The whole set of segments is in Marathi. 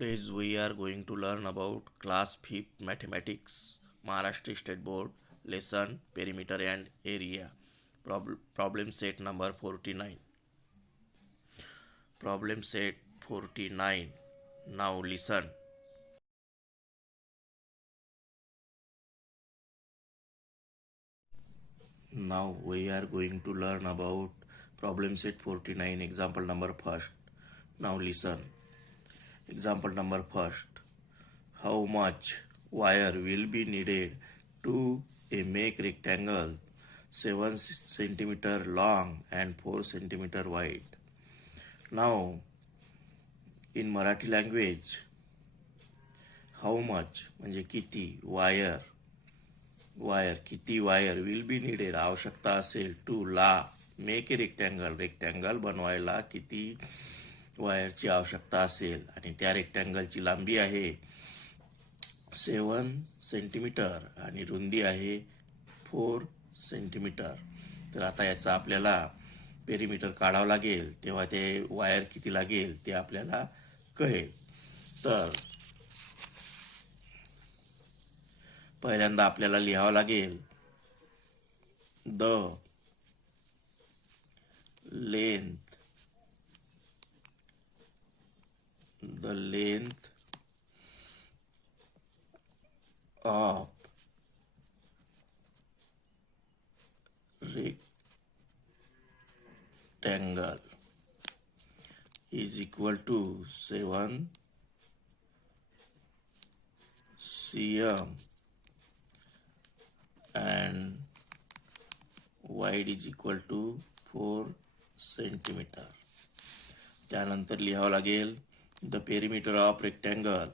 Today's we are going to learn about class 5th mathematics Maharashtra State Board lesson perimeter and area. Problem set number 49. Problem set 49. Now listen. Now we are going to learn about problem set 49 example number first. Now listen. Example number first. How much wire will be needed to make rectangle 7 centimeter long and 4 centimeter wide? Now, in Marathi language, how much म्हणजे किती वायर किती वायर will be needed आवश्यकता असेल टू ला मेक ए रेक्टँगल बनवायला किती वायरची आवश्यकता असेल आणि त्या रेक्टँगलची लांबी आहे 7 सेंटीमीटर आणि रुंदी आहे 4 सेंटीमीटर. तर आता याचा आपल्याला पेरिमीटर काढावं लागेल, तेव्हा ते वायर किती लागेल ते आपल्याला कळेल. तर पहिल्यांदा आपल्याला लिहावं लागेल the length of rectangle is equal to 7 cm and wide is equal to 4 centimeter. त्यानंतर लिहावं लागेल the perimeter of rectangle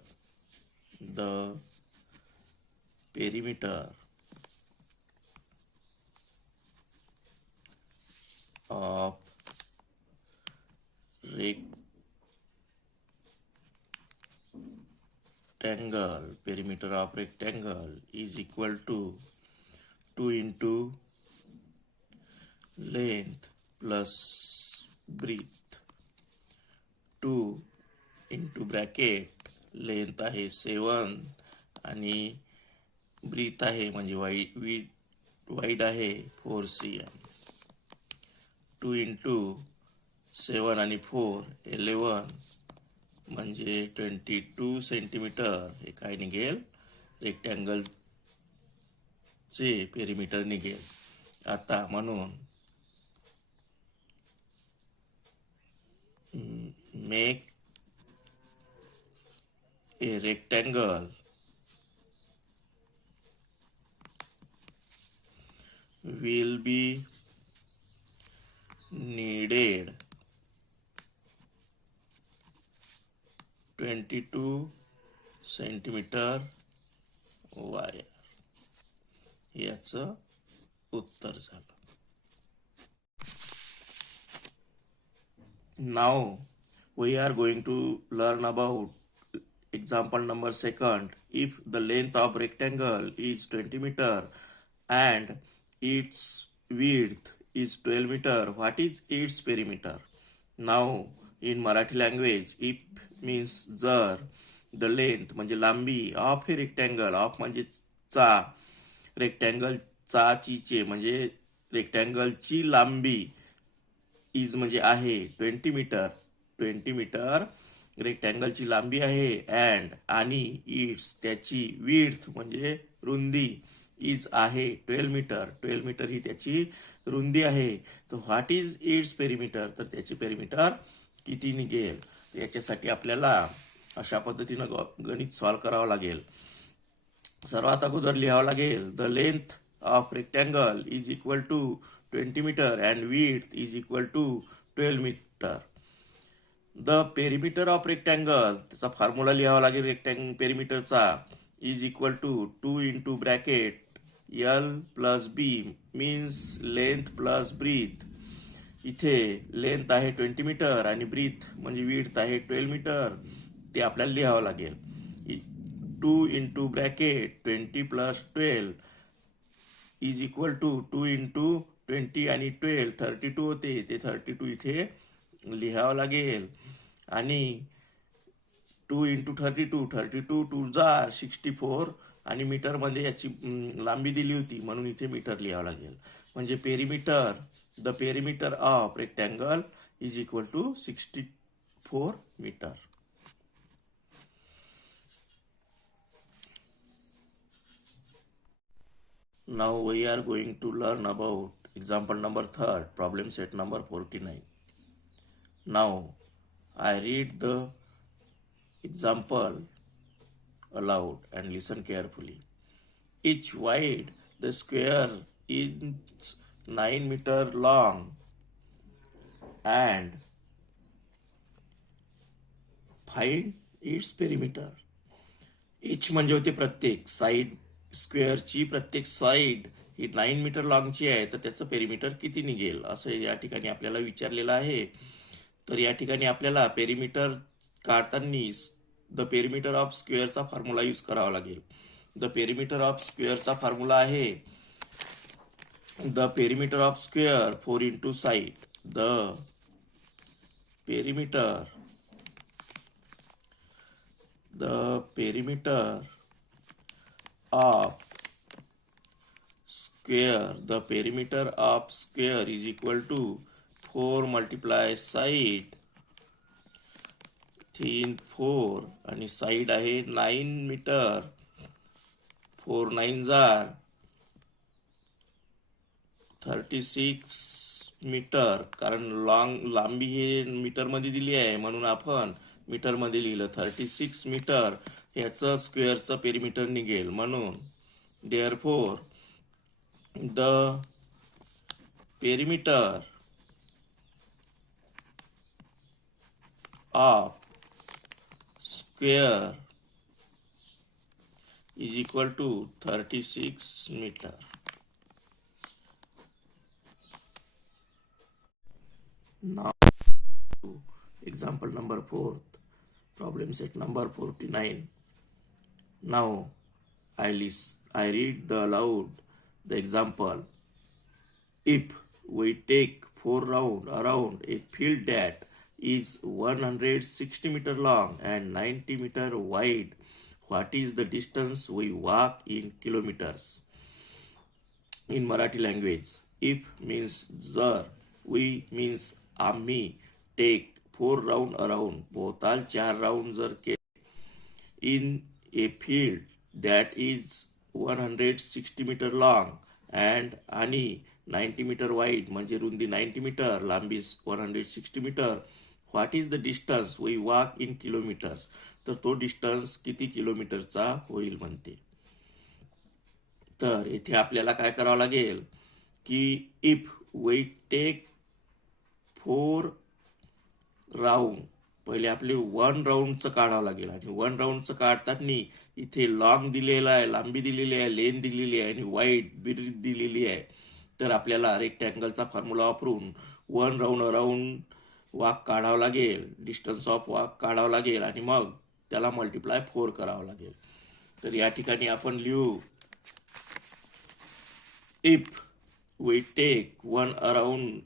perimeter of rectangle is equal to 2 into length plus breadth. 2 into bracket length आहे 7 आणि ब्रीथ आहे म्हणजे वाईड आहे 4 cm. 2 into 7 आणि 4 11 म्हणजे 22 सेंटीमीटर हे काय निघेल रेक्टँगलचे पेरिमीटर निघेल. आता म्हणून make a rectangle will be needed 22 centimeter wire. याचं उत्तर झालं. Now we are going to learn about example number second. If the length of rectangle is 20 meter and its width is 12 meter, what is its perimeter? Now in Marathi language, if means जर the length म्हणजे लांबी of a rectangle, of म्हणजे चा, रेक्टँगल चे म्हणजे रेक्टँगलची लांबी इज म्हणजे आहे 20 मीटर रेक्टँगलची लांबी आहे अँड आणि इट्स त्याची विड्थ म्हणजे रुंदी इज आहे 12 मीटर ही त्याची रुंदी आहे. तर व्हॉट इज इट्स पेरिमीटर, तर त्याची पेरिमीटर किती निघेल. याच्यासाठी आपल्याला अशा पद्धतीनं गणित सॉल्व करावं लागेल. सर्वात अगोदर लिहावं लागेल the length of rectangle is equal to 20 metre and width is equal to 12 metre. The perimeter of rectangle त्याचा फॉर्म्युला लिहावा लागेल पेरिमीटरचा is equal to 2 into bracket L plus B means length plus breadth. इथे लेंथ आहे 20 मीटर आणि ब्रीथ म्हणजे विड्थ आहे 12 मीटर. ते आपल्याला लिहावं लागेल 2 into bracket 20 plus 12 is equal to 2 into 20 आणि 12 32 होते. ते 32 इथे लिहावं लागेल आणि 2 इंटू 32 टू जा 64 आणि मीटरमध्ये याची लांबी दिली होती म्हणून इथे मीटर लिहावं लागेल. म्हणजे the perimeter of rectangle is equal to 64 metre. Now we are going to learn about example number 3, problem set number 49. Now I read the example aloud and listen carefully. Each wide the square is 9 meter long and find its perimeter. इच म्हणजे होते प्रत्येक साईड, स्क्वेअरची प्रत्येक साईड ही 9 मीटर लॉंगची आहे, तर त्याचं पेरिमीटर किती निघेल असं या ठिकाणी आपल्याला विचारलेलं आहे. तर या ठिकाणी आपल्याला पेरिमीटर काढताना द पेरिमीटर ऑफ स्क्वेअरचा फॉर्म्युला यूज करावा लागेल. द पेरिमीटर ऑफ स्क्वेअरचा फॉर्म्युला आहे the perimeter of square 4 into side. The perimeter of square is equal to 4 multiply side. 4 आणि साईड आहे 9 मीटर. 4 9 जार 36 मीटर. कारण लांबी हे मीटर मध्ये दिली आहे म्हणून आपण मीटर मध्ये लिहिलं. 36 मीटर ह्याचं स्क्वेअरचं पेरिमीटर निघेल. म्हणून therefore the perimeter of square is equal to 36 metre. Now example number 4, problem set number 49. Now I read aloud the example. If we take 4 rounds around a field that is 160 meter long and 90 meter wide, what is the distance we walk in kilometers? In Marathi language, if means जर, we means आम्ही, take 4 round around भोवताल 4 राऊंड जर केले in a field that is 160 meter long and आणि 90 meter wide म्हणजे रुंदी 90 मीटर, लांबी 160 metre, what is the distance we walk in kilometres. तर तो डिस्टन्स किती किलोमीटरचा होईल म्हणते. तर इथे आपल्याला काय करावं लागेल की इफ वी टेक 4 राऊंड, पहिले आपले 1 राऊंडचं काढावं लागेल. आणि 1 राऊंडचं काढताना इथे लॉंग दिलेला आहे, लांबी दिलेली आहे, लेन दिलेली आहे आणि वाईड ब्रीथ दिलेली आहे. तर आपल्याला रेक्टँगलचा फॉर्म्युला वापरून 1 राऊंड अराउंड वॉक काढावं लागेल, डिस्टन्स ऑफ वॉक काढावं लागेल आणि मग त्याला मल्टिप्लाय 4 करावं लागेल. तर या ठिकाणी आपण लिहू if we take 1 round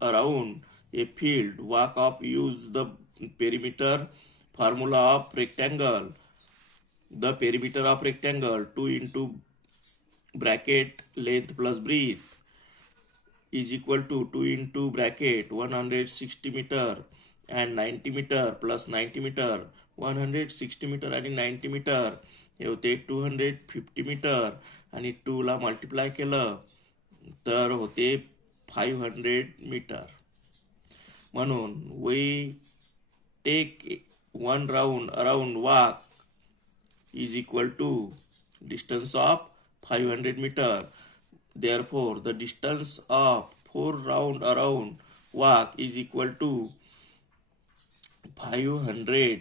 around a field, walk of use the perimeter formula of rectangle. The perimeter of rectangle 2 into bracket length plus breadth is equal to 2 into bracket 160 meter and 90 meter plus 90 meter. 160 meter आणि 90 meter हे होते 250 meter आणि 2 ला मल्टिप्लाय केलं तर होते 500 meter. म्हणून we take 1 round around walk is equal to distance of 500 meter. Therefore the distance of 4 round around walk is equal to 500.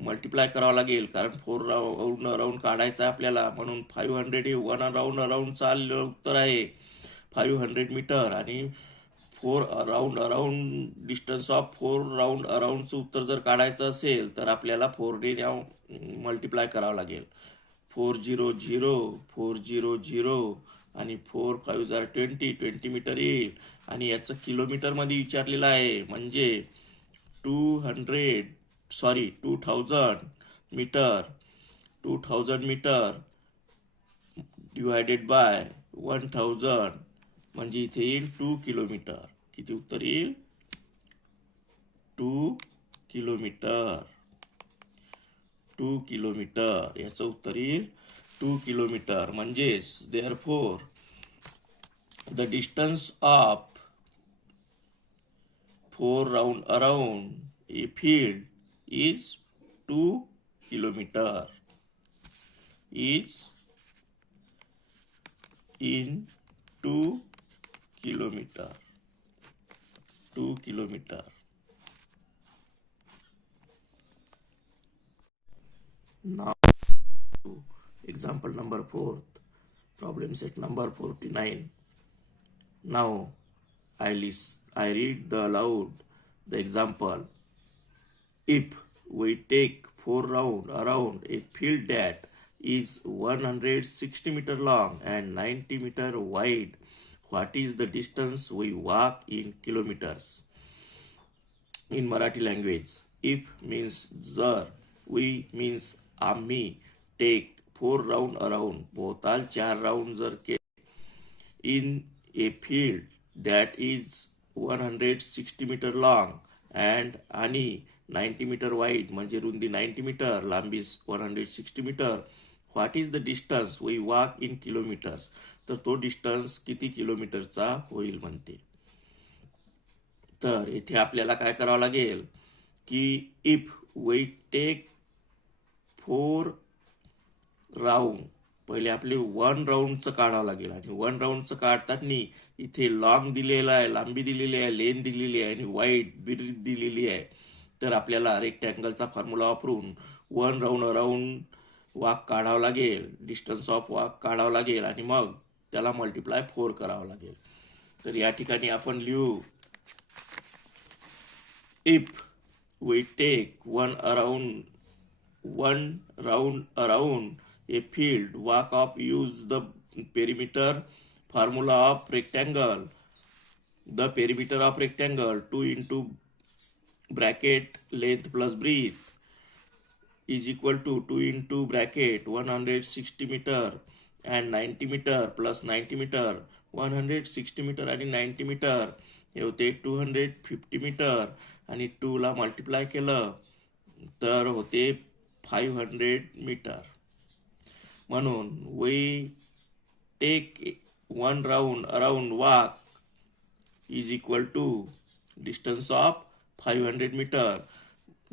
Multiply करावं लागेल कारण 4 राऊंड अराउंड काढायचं आहे आपल्याला. म्हणून 500 हे 1 राऊंड अराउंडचं आलेलं उत्तर आहे 500 मीटर. आणि 4 round around distance of 4 round अराउंडचं उत्तर जर काढायचं असेल तर आपल्याला 4 ने मल्टिप्लाय करावं लागेल. 400 आणि 4 5 जार 20 मीटर येईल. आणि याचं किलोमीटर मध्ये विचारलेलं आहे म्हणजे 2000 meter, 2000 meter divided by 1000 म्हणजे इथे येईल 2 किलोमीटर. किती उत्तर येईल? 2 किलोमीटर. 2 किलोमीटर याचं उत्तर येईल 2 किलोमीटर. म्हणजेच therefore the distance of 4 round around a field is 2 kilometer. Is in 2 kilometer. 2 kilometer. Now example number 4, problem set number 49. Now I read aloud the example. If we take 4 rounds around a field that is 160 meter long and 90 meter wide, what is the distance we walk in kilometers? In Marathi language, if means जर, we means आम्ही, take 4 round around भोवताल 4 राऊंड जर केले in a field that is 160 meter long and आणि 90 meter wide म्हणजे रुंदी 90 मीटर, लांबी 160 metre. What is the distance we walk in kilometres. तर तो डिस्टन्स किती किलोमीटरचा होईल म्हणते. तर इथे आपल्याला काय करावं लागेल की इफ वी टेक 4 राऊंड, पहिले आपले 1 राऊंडचं काढावं लागेल. आणि 1 राऊंडचं काढताना इथे लॉंग दिलेला आहे, लांबी दिलेली आहे, लेन दिलेली आहे आणि वाईड ब्रीथ दिलेली आहे. तर आपल्याला रेक्टँगलचा फॉर्म्युला वापरून 1 राऊंड अराउंड वॉक काढावं लागेल, डिस्टन्स ऑफ वॉक काढावं लागेल आणि मग त्याला मल्टिप्लाय 4 करावं लागेल. तर या ठिकाणी आपण लिहू if we take 1 round around a field, walk of use the perimeter formula of rectangle. The perimeter of rectangle 2 into bracket length plus breadth is equal to 2 into bracket 160 meter and 90 meter plus 90 meter. 160 meter आणि 90 meter हे होते 250 meter आणि 2 ला मल्टिप्लाय केलं तर होते 500 meter. म्हणून we take 1 round around walk is equal to distance of 500 meter.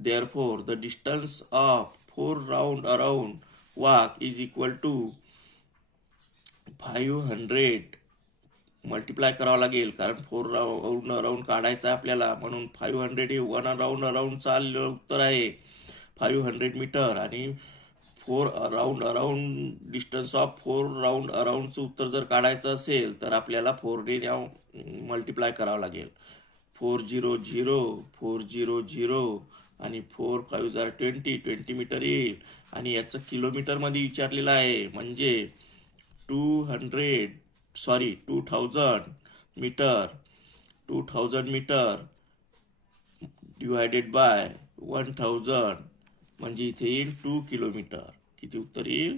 Therefore the distance of 4 round around walk is equal to 500. Multiply करावं लागेल कारण 4 राऊंड अराउंड काढायचं आहे आपल्याला. म्हणून 500 हे 1 राऊंड अराउंड चाललेलं उत्तर आहे 500 मीटर. आणि 4 round around distance of 4 round अराउंडचं उत्तर जर काढायचं असेल तर आपल्याला 4ने मल्टिप्लाय करावं लागेल. 400 400 आणि 4 5 20 मीटर येईल. आणि याचं किलोमीटरमध्ये विचारलेलं आहे म्हणजे 2000 मीटर डिवायडेड बाय 1000 म्हणजे इथे येईल 2 किलोमीटर. किती उत्तर येईल?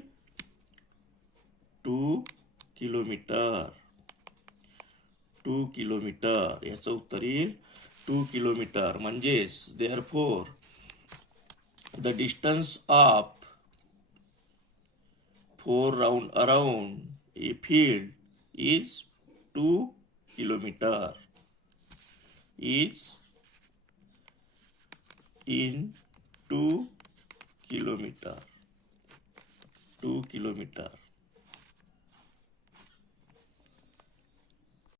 2 किलोमीटर. 2 किलोमीटर याचं उत्तर येईल 2 किलोमीटर. म्हणजेच therefore the distance of 4 round around a field is 2 kilometer. Is in 2 kilometer. 2 kilometer.